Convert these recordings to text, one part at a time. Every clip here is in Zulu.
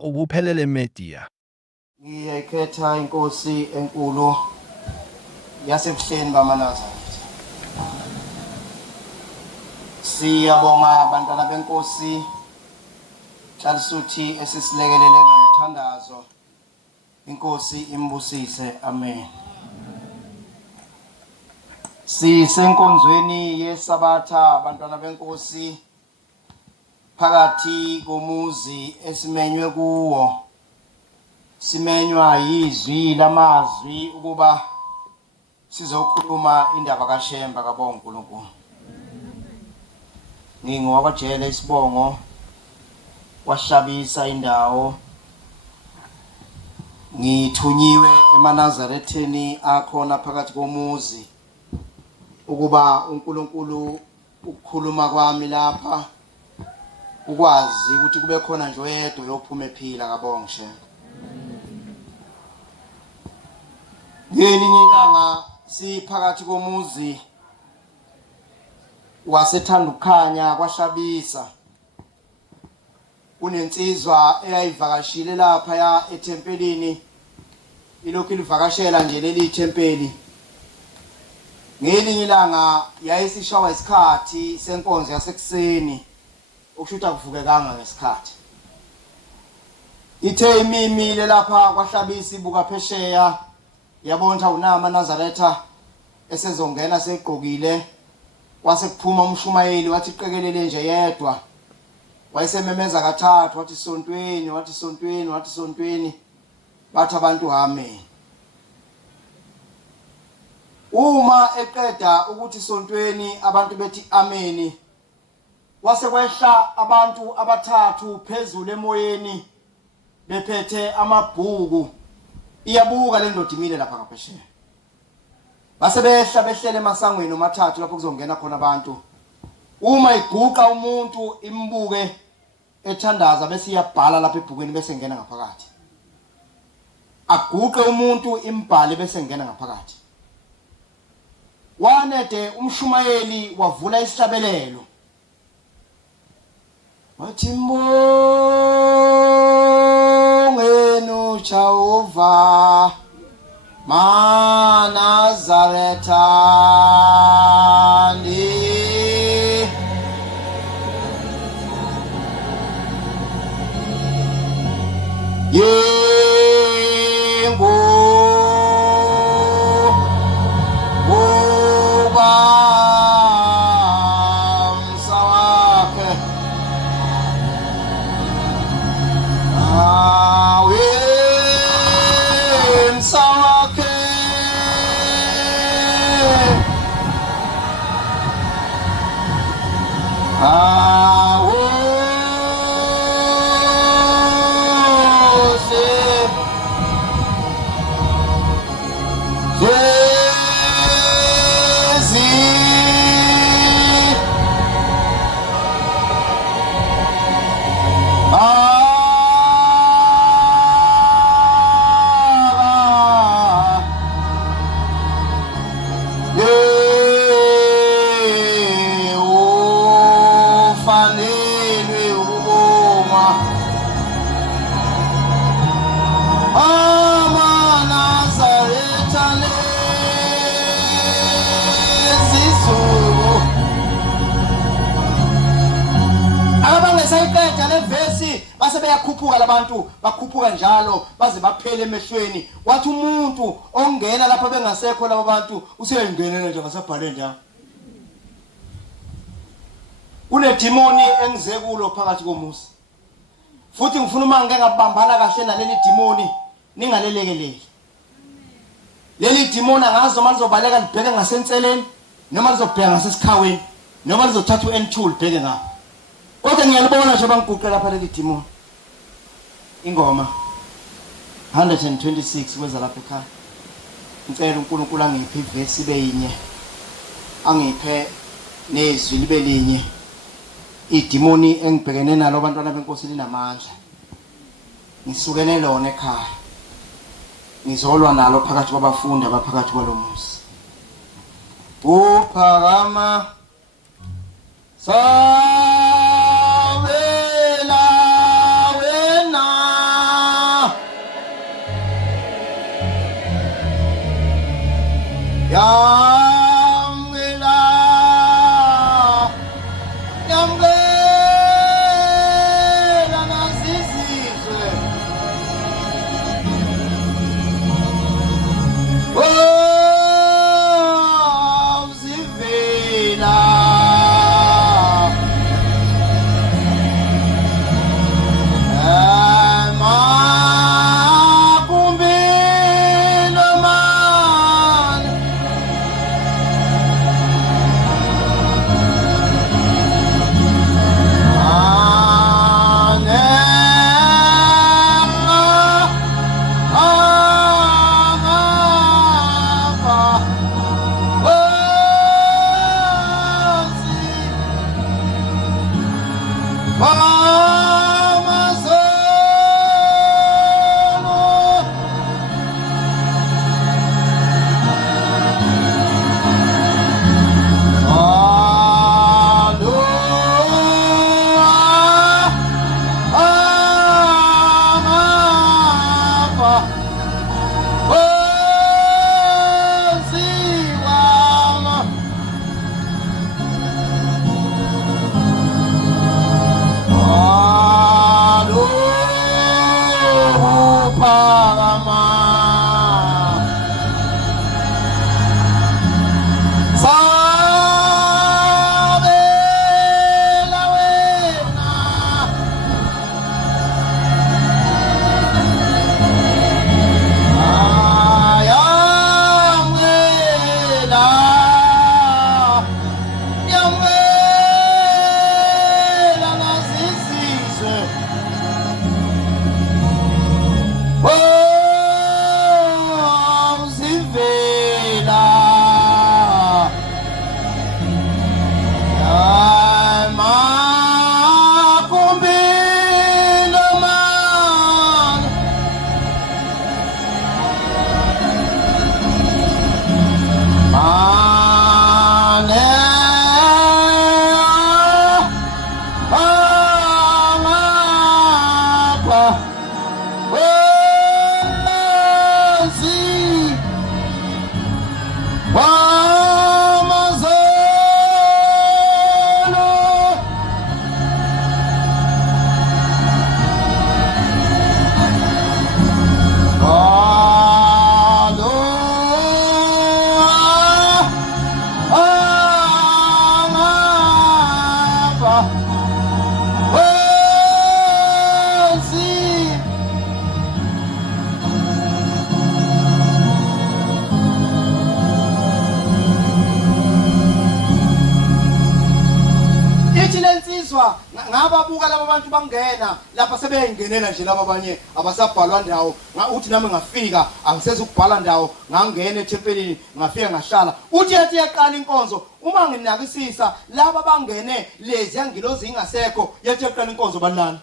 ubuphelele media. Ngiyekhetha inkosi enkulu yasebuhleni baManazaretha. Siyabonga abantwana benkosi Hlalisuthi esisilekelele ngomthandazo. Inkosi imbusise. Amen. Sisenkonzweni yesabatha abantwana benkosi phakathi komuzi esimenywe kuwo. Simenywa yizwi lamazwi ukuba sizokhuluma indaba kaShemba kabonga uNkulunkulu. Ngingowakajele isibongo washabisa indawo. Ngithunyiwe eManazaretheni akhona phakathi komuzi ukuba uNkulunkulu ukukhuluma kwami lapha ukwazi ukuthi kube khona nje oyedwa yophuma ephila kabonga Shemba. Ngelinye ilanga siphakathi komuzi wasethanda ukukhanya kwashabisa. Kunensizwa eyayivakashile lapha ya etempelini ilokhu livakashela nje leli tempeli. Ngelinye ilanga yayisishawa isikhathi senkonzo yasekuseni ukushuta kuvukekanga ngesikhathi. Ithe imimile lapha kwashabisa ibuka phesheya yabona uNazaretha esezongena segqokile wase kuphuma umshumayeli wathi qekelele nje yedwa. Wayesememeza kathathu wathi sontweni wathi sontweni wathi sontweni bathi abantu amen. Uma eqeda ukuthi sontweni abantu bethi amen wase kwehla abantu abathathu phezulu emoyeni bephethe amabhuku. Iyabuka le ndoda imile lapha ngaphesheya. Base behla behlele emasangweni omathathu lapho kuzongena khona abantu. Uma iguqa umuntu imbuke ethandaza bese iyabhala lapha ebhukweni bese ngena ngaphakathi. Aguqe umuntu imbhale bese ngena ngaphakathi. Wanede umshumayeli wavula isihlabelelo. Wathi mbongenu Jehova Manazaretha bayakhuphuka labantu bakhuphuka njalo baze baphele emehlweni. Wathi umuntu ongena lapha bengasekho laba bantu useyingenela nje ngasabhale nje. Kunedimoni engize kulo phakathi komuzi. Futhi ngifuna uma ngeke ngabambana kahle naleli dimoni ningalelekeleli. Leli dimoni angazo malizobaleka libheke ngasenseleni noma lizobheka ngasesikhaweni noma lizothatha uN2 libheke ngapha. Kodwa ngiyalibona nje bangiguqe lapha leli dimoni. Ingoma 126 kweza lapha ekhaya. Ngicela uNkulunkulu angiphe ivesi ibe yinye. Angiphe nezwi libe linye. Idimoni engibhekene nalo abantwana benkosi linamandla. Ngisukene lona ekhaya. Ngizolwa nalo phakathi kwabafundi abaphakathi kwalomuzi. Uphakama Sawela wena ngababuka laba bantu bangena lapha sebeyingenela nje laba abanye abasabhalwa ndawo uthi nami ngafika angiseze ukubhala ndawo ngangena ethempelini ngafika ngahlala uthi yathi yaqala inkonzo uma nginakisisa laba bangene lezi yangilozi ingasekho yathi yaqala inkonzo banani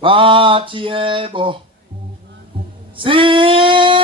bathi yebo siyahalalisa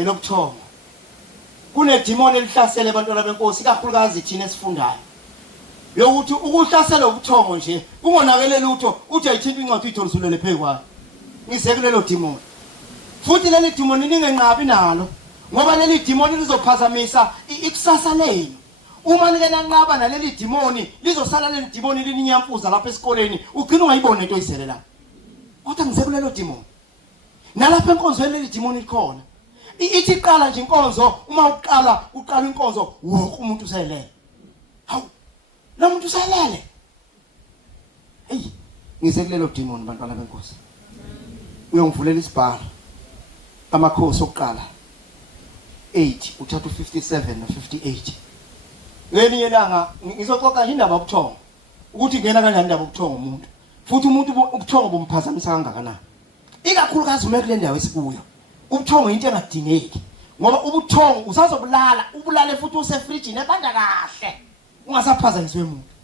elokuthomo kunedimoni elihlasele abantwana benkosi kakhulukazi thina esifundayo yokuthi ukuhlasela ubuthongo nje kungonakele lutho uthi ayithinta incwadi itholisulele phekwayo ngisekulelo dimoni futhi leli dimoni ningenqabi nalo ngoba leli dimoni lizophazamisa ikusasa lenu uma nike nanqaba naleli dimoni lizosala leli dimoni lininyamfuza lapha esikoleni ugcina ungayibona into oyiselela kodwa ngisekulelo dimoni nalapha enkonzweni leli dimoni likhona ithi iqala nje inkonzo uma uqala inkonzo wonke umuntu uselele hawu la muntu uselele hey ngisekulelo demon bantwana benkosi uyongivulela isibhalo amakhosi okuqala 8 uthatha u57 no58 ngelinye ilanga ngizoxoxa indaba yobuthongo ukuthi ngena kanjani indaba yobuthongo umuntu futhi umuntu ubuthongo bomphazamisa kangakanani ikakhulukazi uma kule ndawo esikuyo ubuthongo into engadingeki ngoba ubuthongo usazobulala ubulale futhi usefrijini ebanda kahle ungasaphazanyiswe umuntu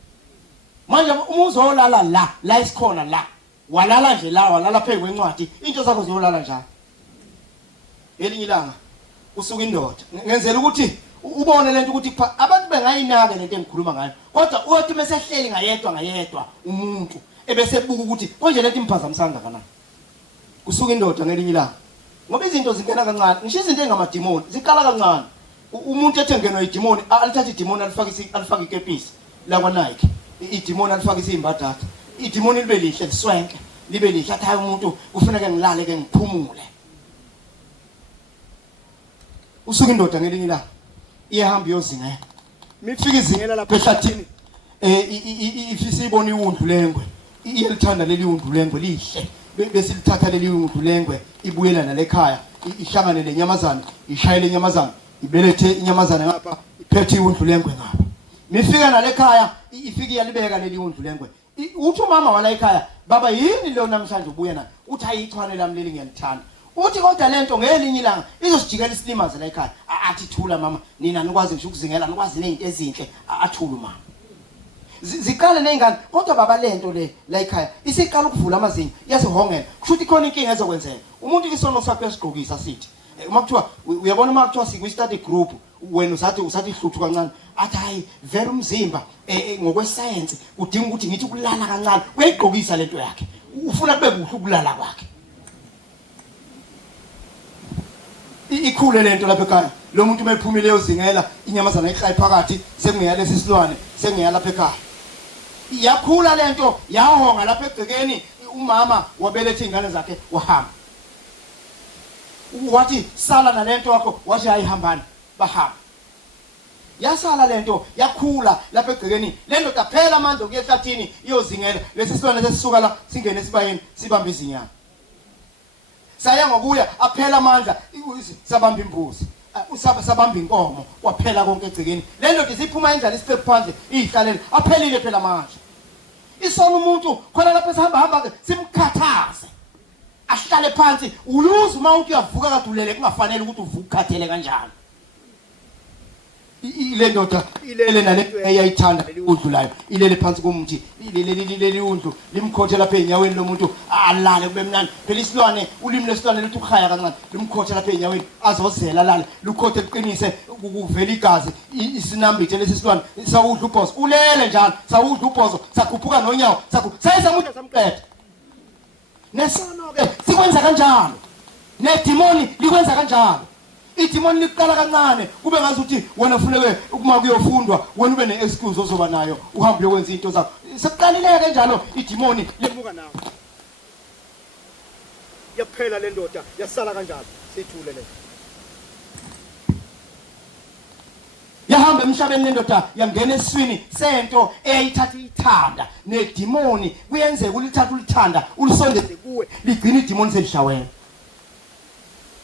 manje uma uzolala la isikhona la walala nje la walala phezu kwencwadi into zakho ziyolala njalo elinye ilanga usuka indoda ngenzela ukuthi ubone lento ukuthi abantu bengayinaka lento engikhuluma ngayo kodwa uthi mesehleli ngayedwa umuntu ebese buka ukuthi konje lento imphazamisa kangakanani kusuka indoda ngelinye ilanga ngoba izinto zingena kancane ngisho izinto engamadimoni ziqala kancane umuntu ethengenwe idimoni alithatha idimoni alifaka ikepisi la kwa Nike idimoni alifaka izimbadada idimoni libe lihle liswenke libe lihle athi hayi umuntu kufanele ngilale ke ngiphumule usuka indoda ngelinye ilanga iyahamba yozingela mifika izingela lapha ehlathini ifisa ibona iwundlulengwe iyelithanda leli wundlulengwe lihle bese lithatha leli wundlulengwe ibuyela nalekhaya ihlangane lenyamazana ishayele inyamazana ibelethe inyamazana ngapha iphethe iwundlulengwe ngapha mifika nalekhaya ifika iyalibeka leli wundlulengwe uthi umama wala ekhaya baba yini lo namhlanje ubuye na uthi ayithwane lami leli ngiyalithanda uthi kodwa lento ngelinye ilanga izosijikela isilimaze la ekhaya athi thula mama nina nikwazi ngisho ukuzingela nikwazi nezinto ezinhle athula mama ziqale nezingane kodwa baba lento le la ekhaya isiqala ukuvula amazinyo yasihongela kushuthi khona inkinga ezokwenzeka umuntu isono sakhe esigqokisa sithi uma kuthiwa uyabona uma kuthiwa sikwi study group wena usathi ihluthu kancane athi hayi vele umzimba ngokwescience udinga ukuthi ngithi ukulala kancane uyayigqokisa lento yakhe ufuna kube kuhle ukulala kwakhe ikhule lento lapha ekhaya lo muntu mephumile yozingela inyamazana ekhaya phakathi sekungiyalesi isilwane sengiya lapha ekhaya iyakhula lento yahonga lapha egcekeni umama wabelethe ingane zakhe wahamba wathi sala nalento yakho wathi ayihambani bahamba yasala lento yakhula lapha egcekeni lento taphela amandla okuya ehlathini iyozingela lesi silwane sesisuka la singene esibayeni sibambe izinyana saya ngokuya aphela amandla sabamba imbuzi sabamba inkomo kwaphela konke egcekeni lento isiphuma endlala isiphephe phandle ihlalele aphelile phela manje isona umuntu khona lapha esihamba ke simkhathaze ahlale phansi uyuza uma uthi uyavuka kadulele kungafanele ukuthi uvuka ukhathele kanjalo ile ndoda ilele nalento eyayithanda leli undlu layo ilele phansi komthi leli undlu limkhothe lapha enyaweni lomuntu alale kube mnandi phela isilwane ulimi lesilwane lithi ukhaya kancane limkhothe lapha enyaweni azozela lale lukhothe liqinise kuvela igazi isinambithe lesi silwane sawudla ubhozo ulele njalo sawudla ubhozo sakhuphuka nonyawo sayisamuda samqeda nesono ke sikwenza kanjalo nedemoni likwenza kanjalo idemoni liqala kancane kube ngazuthi wena ufuneke ukuma kuyofundwa wena ube neexcuse ozoba nayo uhambe uyokwenza into zakho sekuqalileke njalo idemoni lemuka nawe yaphela le ndoda yasala kanjalo sithule le yahamba emhlabeni le ndoda yangena eswini sento eyayithatha ithanda nedemoni kuyenzeka ulithatha ulithanda ulisondeze kuwe ligcina idemoni selishawela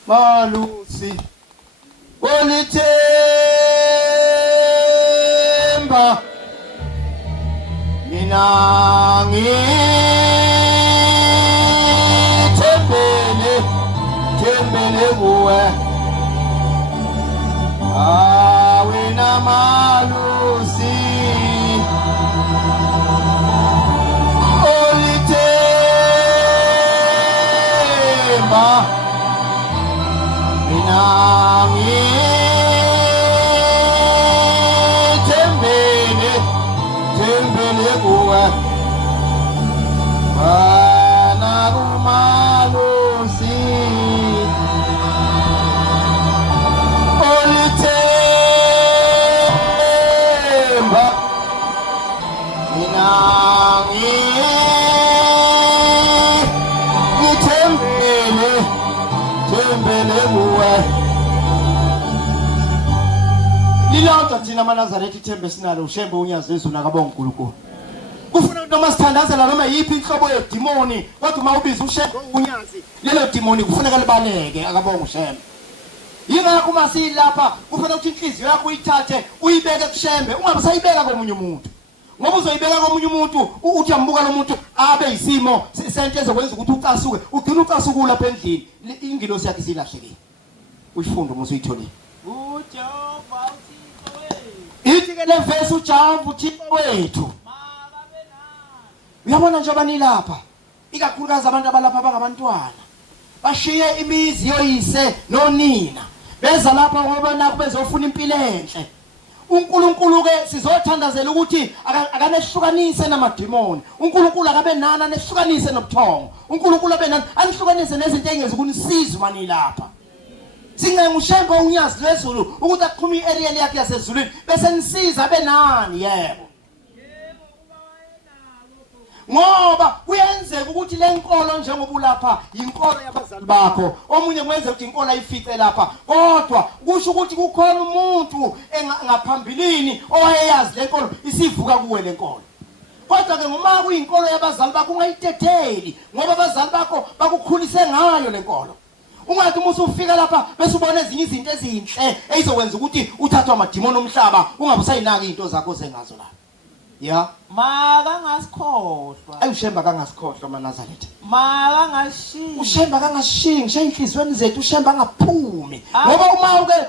malusi olithemba mina ngithembele kuwe wena malusi olithemba mina ngithembele kuwe wena malusi olithemba mina ngithembele kuwe lilonto thina amaNazaretha ithembe sinalo ushembe unyazi wezulu nakabonga uNkulunkulu kufuna noma sithandazela noma yiphi inhlobo yedemoni kodwa uma ubiza ushembe unyazi lelo demoni kufuneka libaleke akabonga ushembe yingakho uma silapha kufanele ukuthi inhliziyo yakho uyithathe uyibeke kushembe ungabe sayibeka komunye umuntu ngoba uzoyibeka komunye umuntu uthi ambuka lo muntu abe isimo sento ezokwenza ukuthi ucasuke ugcina ucasukula lapha endlini ingilosi yakhe silahlekile uyifunda uma usuyitholile uJehova uThixo wethu ithi ke le verse uJehova uThixo wethu uyabona nje abanilapha ikakhulukazi abantu abalapha abangabantwana bashiye imizi yoyise nonina beza lapha ngoba nakho bezofuna impilo enhle uNkulunkulu ke sizothandazela ukuthi akanehlukanise namademoni uNkulunkulu akabe nana nehlukanise nobuthongo uNkulunkulu abe nana anihlukanise nezinto engezi kunisiza manilapha singengushembe unyazi lwezulu ukuthi aqhuma iarea yakhe yasezulwini bese nisiza benani yebo ngoba kuyenzeka ukuthi lenkolo njengoba ulapha inkolo yabazali bakho omunye kwenza ukuthi inkolo ayifice lapha kodwa kusho ukuthi kukhona umuntu engaphambilini owayeyazi lenkolo isivuka kuwe lenkolo kodwa ke ngoma kuyinkolo yabazali bakho ungayitetheli ngoba abazali bakho bakukhulise ngayo lenkolo ungathi uma ufika lapha bese ubona ezinye izinto ezinhle ezizokwenza ukuthi uthathwe amademoni omhlaba ungabe usayinaka izinto zakho zengazo la ya maka ngasikhohlwa ayushemba kangasikhohlwa amaNazaretha maka ngashiya ushemba kangashiya ngisho inhlizweni zethu ushemba ngaphumi ngoba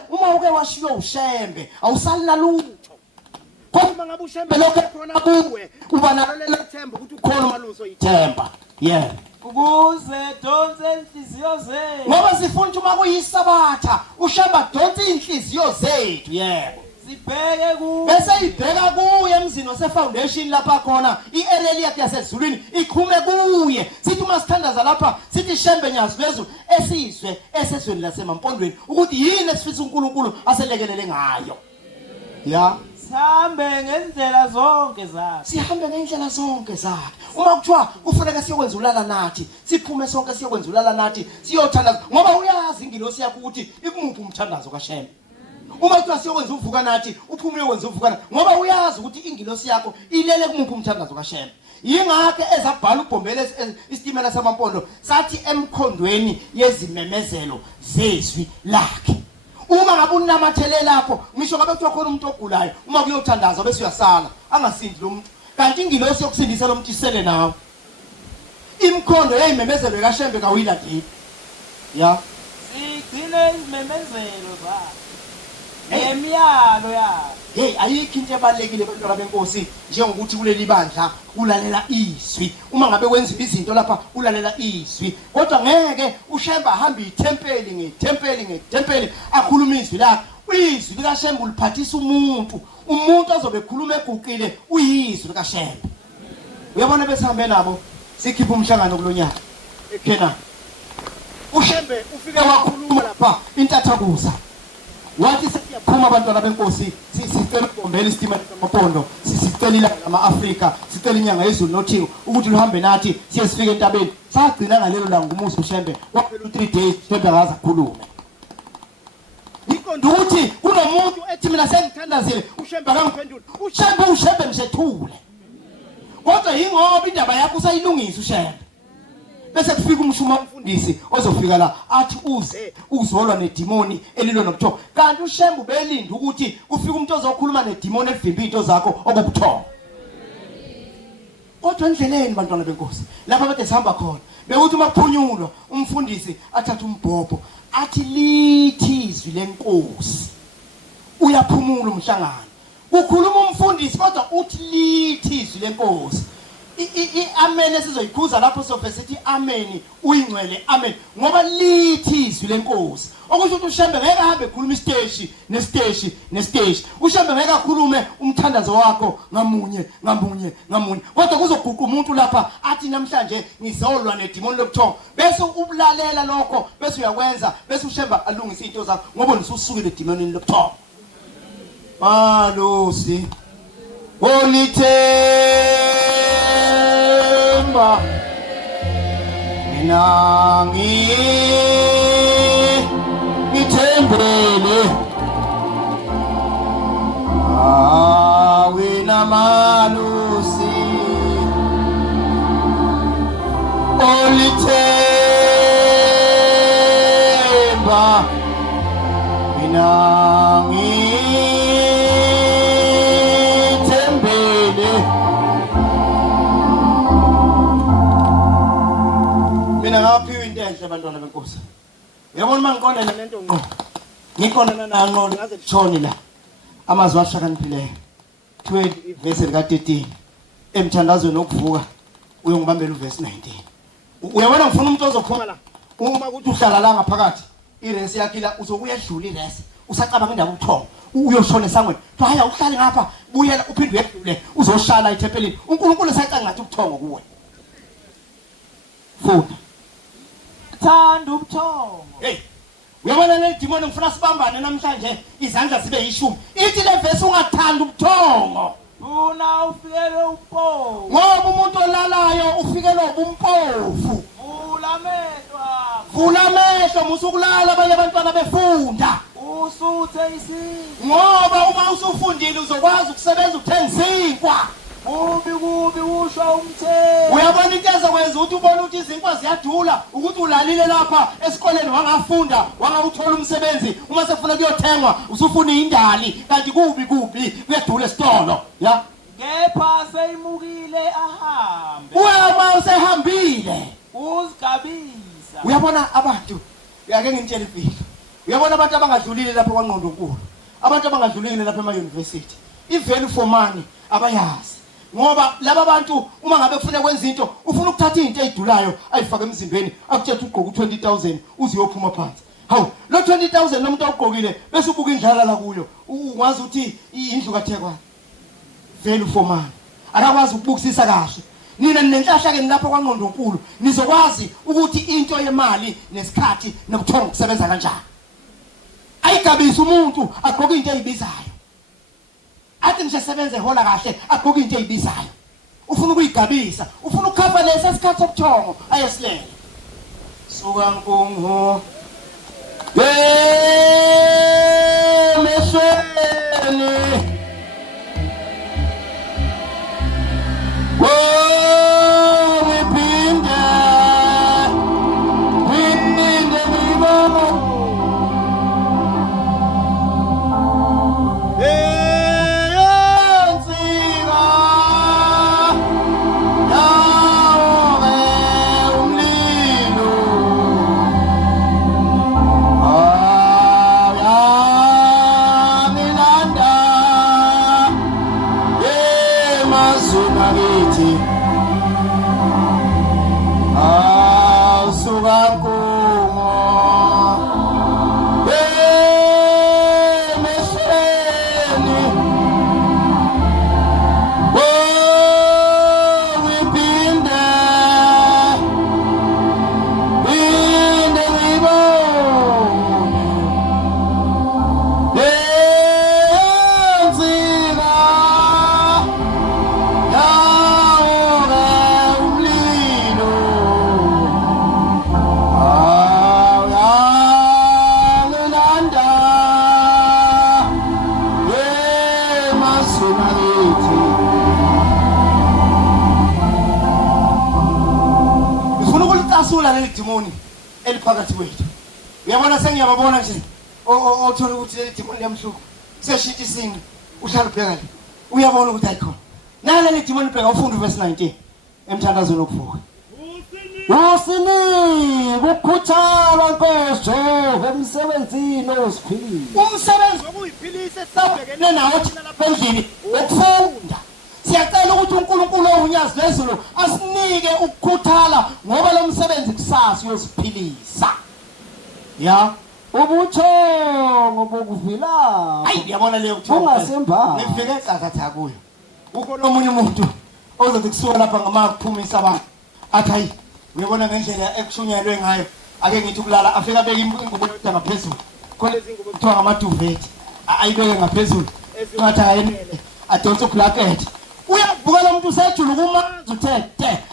uma uke washiyo ushembe awusali nalutho kodwa ngabe ushembe lokho khona kuwe uba nalo lethemba ukuthi ukhona maluso yithemba yeah ukuze donse inhliziyo zethu ngoba sifuna ukuthi uma kuyisabatha ushemba donse inhliziyo zethu yebo sibheke kuwe bese ibheka kuye emzini wasefoundation lapha khona iarea yakhe yasezulwini iqhume kuye sithi uma sithandaza lapha sithi shembe nyazi lezulu esizwe esezweni lasemampondweni ukuthi yini esifisa uNkulunkulu aselekelele ngayo ya sihambe ngendlela zonke zakhe sihambe ngendlela zonke zakhe uma kuthiwa kufanele siyokwenza ulala nathi siphume sonke siyokwenza ulala nathi siyothandaza ngoba uyazi ingilosi yakho ukuthi ikumuphi umthandazo kaShembe uma kuthiwa siyokwenza uvuka nathi uphume uyokwenza uvukana ngoba uyazi ukuthi ingilosi yakho ilele kumuphi umthandazo kaShembe. Yingakho ezabhala uBhombele isitimela samampondo sathi emkhondweni yezimemezelo zezwi lakhe. Uma ngabe unamathele lapho ngisho ngabe kuthiwa khona umuntu ogulayo uma kuyothandaza bese uyasala angasindi lo muntu kanti ingilosi yokusindisa lo muntu isele nawe. Imkhondo yeyimemezelo kaShembe kawila deep. Ya. Sigcine izimemezelo zakhe. Emiyalo yakhe. Hey ayikho into ebalekile bantwana benkosi njengokuthi kuleli bandla ulalela izwi. Uma ngabe kwenza izinto lapha ulalela izwi. Kodwa ngeke uShembe ahambe ngethempeli akhuluma izwi lakhe. Izwi likaShembe uliphathisa umuntu azobe ekhuluma eguqile uyizwi likaShembe. Uyabona besambe nabo sikhipha umhlangano kulonyaka. Ekhena uShembe ufike wakhuluma lapha intathakuza. Wathi siyaphuma abantwana benkosi sicela uBhombele isitimela samaphondo sicela ama-Afrika sicela inyanga yezulu nothiko ukuthi luhambe nathi siyesifika entabeni. Sagcina ngalelo langa umusa uShembe waphela u3 days Shembe akaza akhulume. Ngiqonda ukuthi kunomuntu ethi mina sengithandazile uShembe akangiphendula. uShembe ngisethule. Kodwa yingoba indaba yakho usayilungisa uShembe. Bese kufika umshuma umfundisi ozofika la athi uze uzolwa nedimoni elilo nobuthongo. Kanti uShembe ubelinda ukuthi kufike umuntu ozokhuluma nedimoni evimba into zakho okubuthongo. Kodwa endleleni bantwana benkosi lapha kade sihamba khona bekuthi makuphunyulwa umfundisi athatha umbhobho athi lithi izwi lenkosi. Uyaphumula umhlangano. Kukhuluma umfundisi kodwa uthi lithi izwi lenkosi. Amen esizoyikhuza lapho sofe sithi amen uyingcwele amen ngoba lithi izwi lenkosi. Okusho ukuthi uShembe ngeke ahambe ekhuluma nesiteshi. uShembe ngeke akhulume umthandazo wakho ngamunye. Kodwa kuzoguqa umuntu lapha athi namhlanje ngizolwa nedimoni lobuthongo. Bese ubulalela lokho bese uyakwenza bese uShembe alungisa izinto zakho ngoba nisusukile edimonini lobuthongo. Malosi Olithemba mina ngithembele wena Malosi Olithemba mina ngaphiwe into enhle abantwana benkosi. Uyabona mangiqonda lento ngqo. Ngiqondana nanqo ngaze litshoni la. Amazwi ahlakaniphileyo. 20 verse ka13. Emthandazweni okuvuka uyongibambela uverse 19. Uyabona ngifuna umuntu ozophuma la. Uma kuthi uhlala la ngaphakathi iresi yakhe la uzokuya edlula iresi. Usacabanga indaba ubuthongo. Uyoshona esangweni. Haya uhlale ngapha buyela uphinde uyedlule uzoshala ethempelini. uNkulunkulu esayicanga ngathi ubuthongo kuwe. Funda thanda ubuthongo. Hey uyabona le demon ngifuna sibambane namhlanje izandla zibe yishumi. Ithi le verse ungathanda ubuthongo una ufikele umpofu ngoba umuntu olalayo ufikele ubumpofu. Vula amehlo musukulala abanye abantwana befunda usuthe isinto ngoba uma usufundile uzokwazi ukusebenza ukuthenga izinkwa. Kubi usho umthetho. Uyabona into ezokwenza ukuthi ubone ukuthi izinkwa ziyadula ukuthi ulalile lapha esikoleni wangafunda wangawuthola umsebenzi uma sefuna kuyothengwa usufuna indali kanti kubi kuyadula esitolo ya kepha seyimukile ahambe. Uma usehambile uzigabisa. Uyabona abantu uyake ngintshela impilo. Uyabona abantu abangadlulile lapha kwaNgqondo Nkulu abantu abangadlulile lapha ema-university i-value for money abayazi. Ngoba laba bantu uma ngabe ufuna kwenza into ufuna ukuthatha izinto ezidulayo ayifake emzimbeni akuthethe ugqoka u20,000 uze uyophuma phansi. Hawu lo 20,000 nomuntu awugqokile bese ubuka indlala la kuyo ukwazi ukuthi indlu kaThekwane value for money akakwazi ukubukisisa kahle. Nina nenhlahla ke nilapha kwaNgqondo Nkulu nizokwazi ukuthi into yemali nesikhathi nokuthonga kusebenza kanjani. Ayigabisa umuntu agqoka into ezibizayo. Athi nje sebenze hola kahle agqoka into ezibizayo. Ufuna ukuyigabisa, ufuna ukukhava lesa sikhathi sokuthongo ayesilela. Suka Nkungu. Yes. leli demoni eliphakathi kwethu uyabona sengiyababona nje othola ukuthi leli demoni liyamhluka seshintsha isimo uhlala ubheka le uyabona ukuthi ayikhona nala leli demoni bheka ufunda verse 19 emthandazweni wokuvuka usini kukhuthala Nkosi Jehova emsebenzini osiphilile umsebenzi wokuyiphilisa esabhekene nawo thina lapha endlini ukufunda siyacela ukuthi uNkulunkulu owunyazi lezulu asinike ukukhuthala ngoba lo msebenzi kusasa uyosiphilisa ya ubuthongo bokuvila hayi uyabona leyo kuthi ungasemba ngifike eqathatha kuyo ukhona omunye umuntu ozothi kusuka lapha ngamakuphumisa abantu athi hayi uyabona ngendlela ekushunyelwe ngayo ake ngithi ukulala afika abeke ingubo yodwa ngaphezulu kolezi ingubo kuthiwa ngamaduvethi ayibeke ngaphezulu esingathi ayenele adonse ublanket uyavuka lo muntu usejulu kumanzi uthe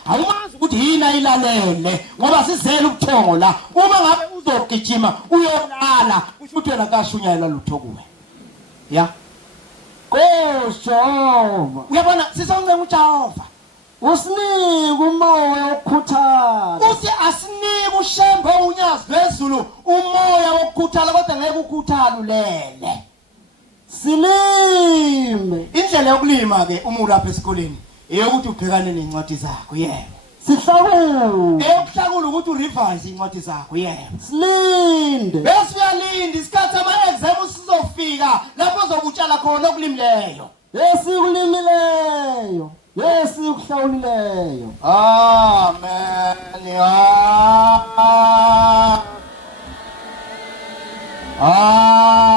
awumazi ukuthi yini ayilalele ngoba sizele ubuthongo la uma ngabe uzogijima uyolala usho ukuthi wena kashunyayela lutho kuwe ya Nkosi Jehova uyabona sizonke uJehova usinike umoya wokukhuthala uthi asinike ushembe unyazi lwezulu umoya wokukhuthala kodwa ngeke ukhuthalulele silime indlela yokulima ke uma ulapha esikoleni eyokuthi ubhekane nencwadi zakho yebo sihlakule eyokuhlakula ukuthi urevise incwadi zakho yebo silinde bese uyalinda isikhathi ama-exam sizofika lapho uzobutshala khona okulimileyo esikulimileyo esikuhlawulileyo amen amen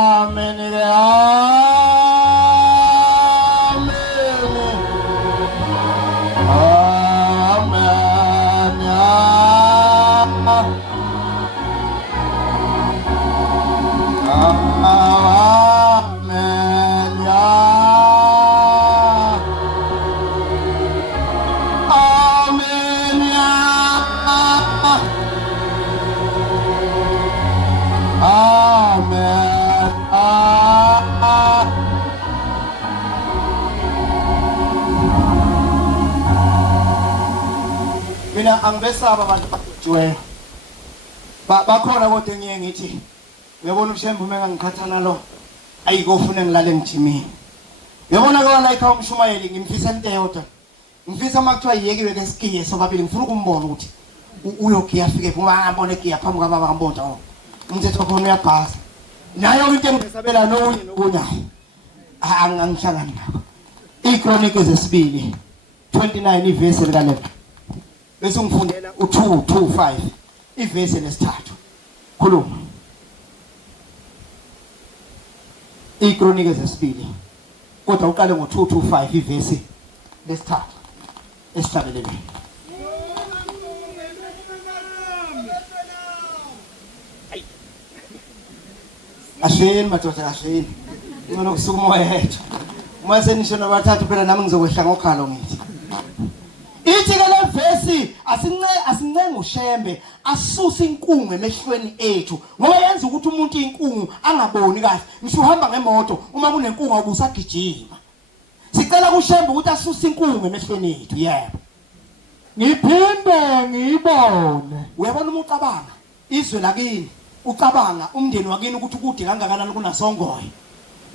mina angibesaba abantu bajiweyo bakhona kodwa ngiye ngithi uyabona ushembe uma ngangikhathana lo ayikofune ngilale ngijimini uyabona kona ikhaya umshumayeli ngimfisa into eyodwa ngifisa makuthiwa yiyekiwe ke sigiye sobabili ngifuna ukumbona ukuthi uyogiya afike uma ngambone giya phambi kwababa ngambona umthetho khona uyabhasa nayo into engisabela nokunye nokunyayo angihlangani nabo iChronicles zesibili 29 ivesi lika 11 bese ungifundela u2:5 ivesi lesithathu khuluma iChronicles zesibili kodwa uqale ngo2:5 ivesi lesithathu esihlabelelweni asheni madoda asheni ngona kusukuma yethu uma senisho nabathathu phela nami ngizokwehla ngokhalo ngithi ithi ke le vesi asincenga ushembe asuse inkungu emehlweni ethu ngoba yenza ukuthi umuntu inkungu angaboni kahle ngisho uhamba ngemoto uma kunenkungu awubusagijima sicela kushembe ukuthi asuse inkungu emehlweni ethu yebo ngiphinde ngibone uyabona uma ucabanga izwe lakini ucabanga umndeni wakini ukuthi kude kangakanani kunasongoye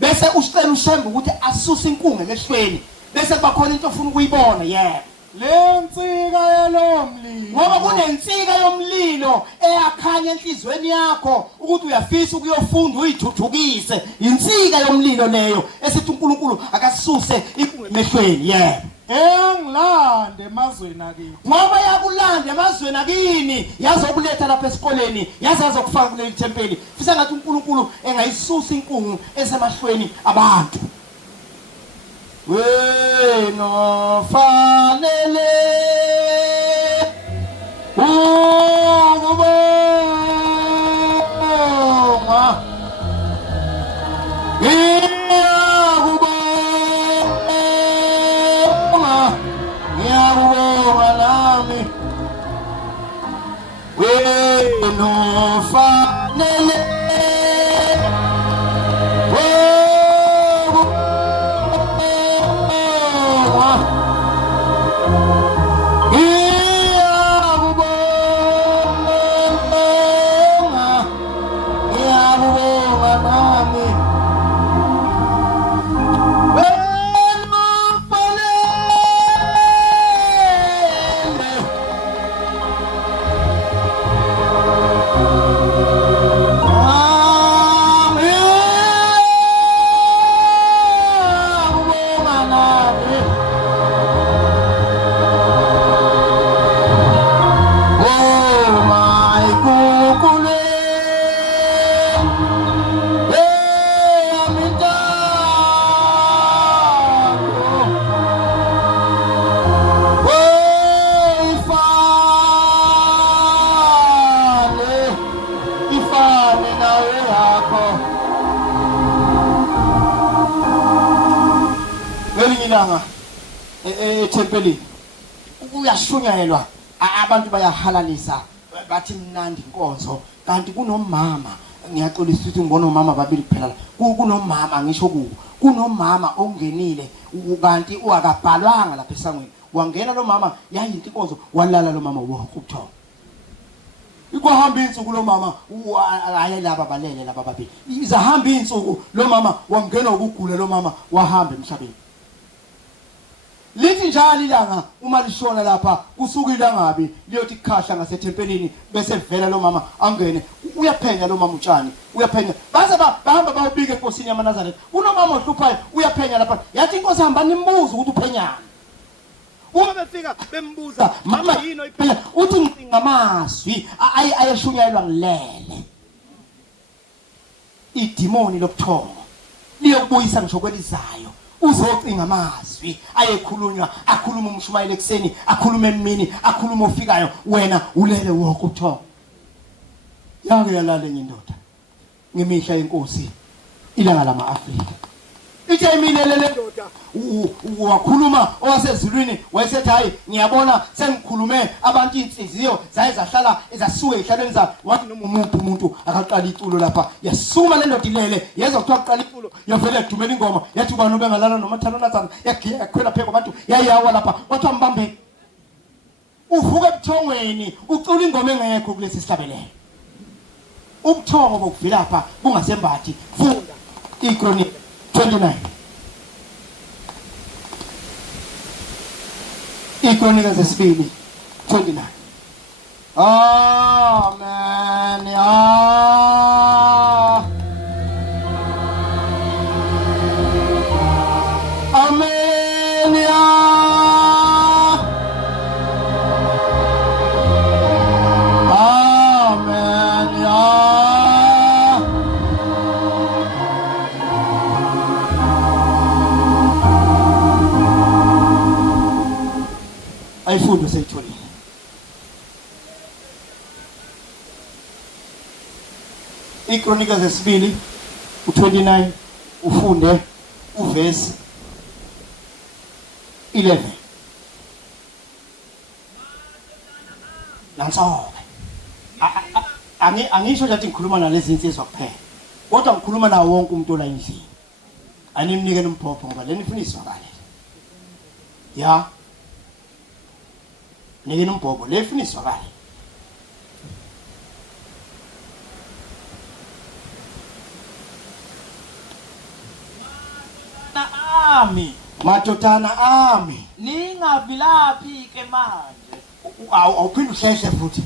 bese usicela ushembe ukuthi asuse inkungu emehlweni bese bakhona into ofuna ukuyibona yebo lensika yalomlilo ngoba kunensika yomlilo eyakhanya enhlizweni yakho ukuthi uyafisa ukuyofunda uyithuthukise insika yomlilo leyo esithi uNkulunkulu akasuse inkungu emehlweni yebo engilande emazweni akini ngoba yakulanda emazweni akini yazokuletha lapha esikoleni yazaza kufaka kuleli tempeli fisa ngathi uNkulunkulu engayisusa inkungu esemahlweni abantu wena fanele ukubonga ngiyakubonga nami wena fanele ilanga ethempelini uyashunyayelwa abantu bayahalalisa bathi mnandi inkonzo kanti kunomama ngiyaxolisa ukuthi ngibona umama babili kuphela kunomama ngisho kunomama ongenile kanti uakabhalwanga lapha esangweni wangena lo mama yayinto inkonzo walala lo mama wonke ubuthongo ikwahamba insuku lo mama ayelaba balele laba babili izahamba insuku lo mama wangena ukugula lo mama wahamba emhlabeni lithi njalo ilanga uma lishona lapha kusuka ilangabi liyothi khahla ngasethempelini bese vela lo mama angene uyaphenya lo mama utshani uyaphenya baze bahamba bayobika enkosini yamaNazaretha unomama ohluphayo uyaphenya lapha yathi inkosi hamba nimbuza ukuthi uphenyana uma befika bembuza mama yini oyiphenya uthi ngicinga amazwi ayeshunyayelwa ngilele idimoni lobuthongo liyokubuyisa ngisho kwelizayo uzocinga amazwi ayekhulunywa akhuluma umshumayeli ekseni akhuluma emini akhuluma ofikayo wena ulele wonke ubuthongo yake yalale indoda ngemihla yenkosi ilanga lama-Afrika ithi imilele le ndoda wakhuluma owasezulwini wayesethi hayi ngiyabona sengikhulume abantu inhliziyo zaye zahlala ezasuka ehlalweni za wathi noma umuntu akaqala iculo lapha yasuma le ndoda ilele yeza kuthiwa aqala iculo yavele edumela ingoma yathi ubani obengalala nomathalonazana yagiya yakhwela pheko abantu yayawa lapha kwathiwa mbambe uvuka ebuthongweni ucula ingoma engekho kulesi sihlabelelo ubuthongo bokuvilapha bungasembathi funda iChronicle 29 iChronicle zesibili 29 Amen ya Amen ya Amen ya ayifundo seyitholile iChronicle zesibili u29 ufunde uverse 11 nansoke angisho nje ngikhuluma nalezi insizwa kuphela kodwa ngikhuluma nawo wonke umuntu ola endlini animnike nomphopho ngoba leni ifuna izwakale ya nike nombhobho le ifuna izwakale madodana ami ningavilaphi ke manje awuphinde uhlehle futhi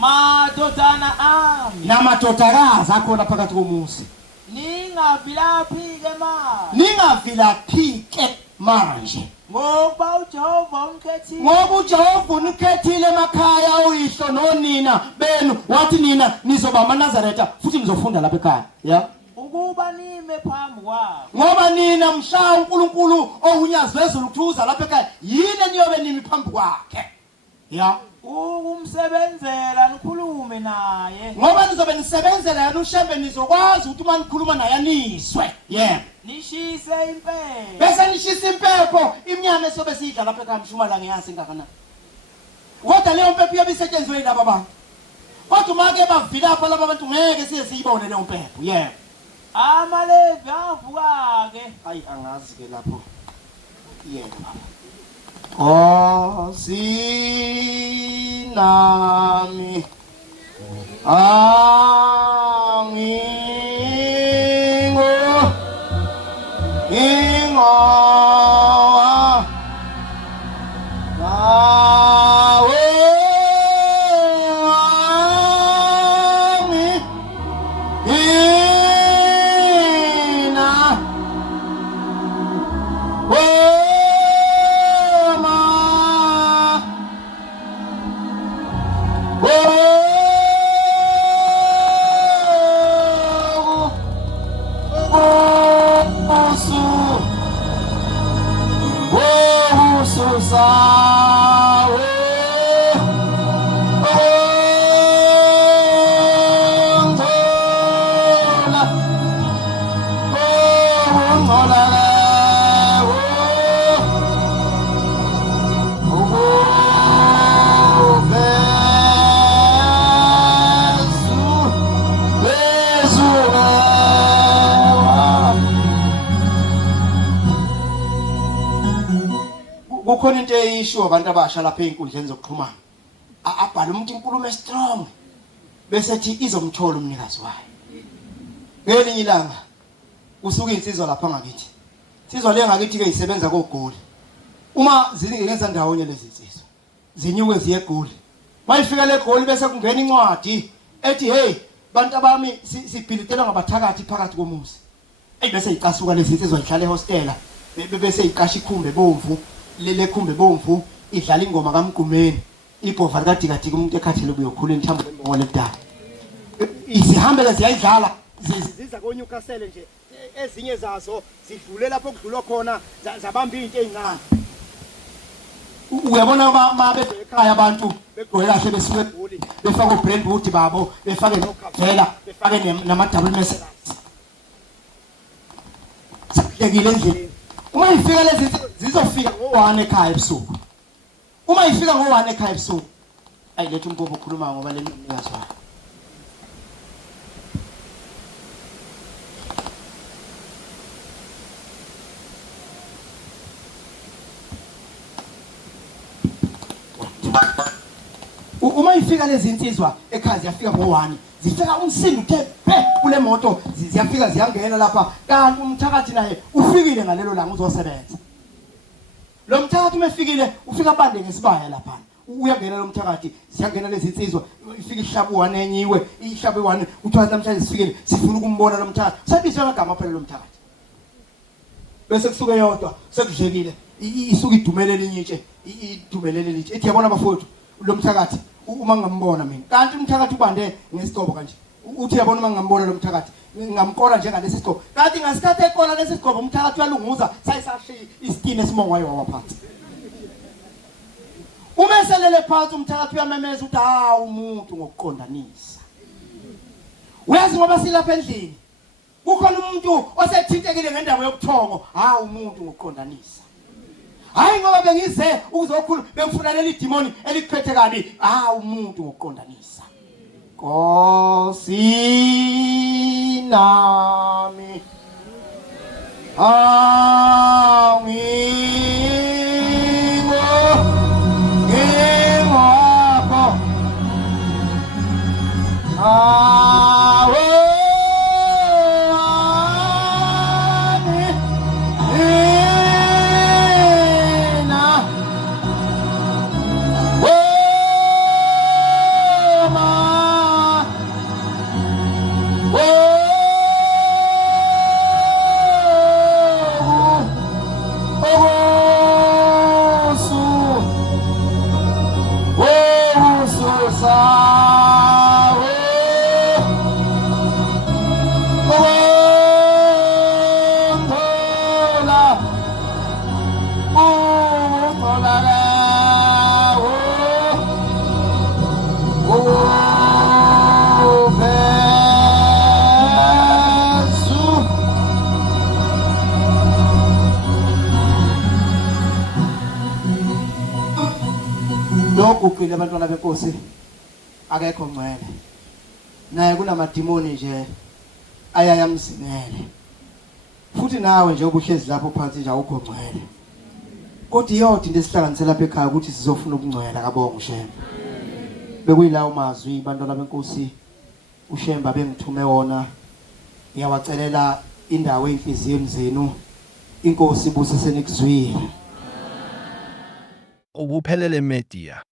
madodana ami namadodakazi akhona phakathi komuzi ningavilaphi ke manje ningavilaphi ke manje ngoba uJehova unikhethile emakhaya uyihlo nonina benu wathi nina nizoba amaNazaretha futhi nizofunda lapha ekhaya ya ukuba nime phambi kwakhe ngoba nina mhla uNkulunkulu owunyazwe ezulu ukuthuza lapha ekhaya yini niyobe nimi phambi kwakhe ya ukumsebenzela nikhulume naye ngoba nizobe nisebenzela yena ushembe nizokwazi ukuthi uma nikhuluma naye aniswe yena nishise impepho bese nishisa impepho iminyama esobe sidla lapha ekhaya mshumala ngiyazi ngakanani kodwa leyo mpepho iyabe isetshenziswe yilabo abantu kodwa make bavilapha laba bantu ngeke siye siyibone leyo mpepho yena amaLevi avuka ke hayi angazi ke lapho yena baba Osinami ingo kukhona into eyisho abantu abasha lapha einkundleni zokuxhumana abhala umuntu inkulumo strong bese ethi izomthola umnikazi wayo. Ngelinye ilanga kusuka insizwa lapha ngakithi. Insizwa le ngakithi ke isebenza koGoli. Uma zingenza ndawonye lezi insizwa zinyuke ziye eGoli. Mayifika le eGoli bese kungena incwadi ethi hey bantu abami sibhilitela ngabathakathi phakathi komuzi. Bese icasuka lezi insizwa ihlala ehostela bese iqasha ikhumbe bomvu lele khumbe bomvu idlala ingoma kaMgumeni ibhova likadikadika umuntu ekhathele kuyokhula enthambo lembongole ebudala. Izihambele ziyayidlala ziza koNewcastle nje ezinye zazo zidlule lapho okudlulwa khona zabamba into ezincane. Uyabona mabe ekhaya abantu begqoke kahle besuke eGoli befaka uBrentwood babo befake noKavela befake nama-double message. Sihlekile endlini. Uma ifika lezi zizofika ngo-1 ekhaya ebusuku. Uma ifika ngo-1 ekhaya ebusuku ayilethe umpompo okhuluma ngoba le mnikazi wayo. Uma ifika lezi insizwa ekhaya ziyafika ngo-1 zifika umsindo uthe kule moto ziyafika ziyangena lapha kanti umthakathi naye ufikile ngalelo langa uzosebenza. Lo mthakathi umefikile ufika bande ngesibaya lapha uyangena lo mthakathi ziyangena lezi insizwa ifika ihlabu 1 enyiwe ihlabu 1 uthiwa namhlanje sifikile sifuna ukumbona lo mthakathi sabizwe amagama phela lo mthakathi bese kusuke yodwa sekudlekile isuka idumelele inyitshe idumelele litshe ethi yabona bafowethu lo mthakathi uma ngambona mina kanti umthakathi ubande ngesigcobo kanje uthi yabona uma ngambona lo mthakathi ngamqola njengalesi sigcobo kanti ngasikhathi eqola lesi sigcobo umthakathi uyalunguza sayisashi iskin esimongwayo waphansi. Uma eselele phansi umthakathi uyamemeza uthi hawu umuntu ngokuqondanisa. Uyazi ngoba silapha endlini kukhona umuntu osethintekile ngendaba yobuthongo hawu umuntu ngokuqondanisa. Hayi ngoba bengize ukuzokhuluma bengifuna leli demoni elikuphethe kabi umuntu ngokuqondanisa. Nkosi nami lokugcina abantwana benkosi akekho ngcwele naye kunamadimoni nje ayayamzimele futhi nawe nje obuhlezi lapho phansi nje awukho ngcwele kodwa iyodi into esihlanganise lapha ekhaya ukuthi sizofuna ukungcwela kabonga uShemba bekuyilawo mazwi abantwana benkosi uShemba bengithume wona ngiyawacelela indawo enhliziyweni zenu inkosi ibuse senikuzwile Ubuphelele Media.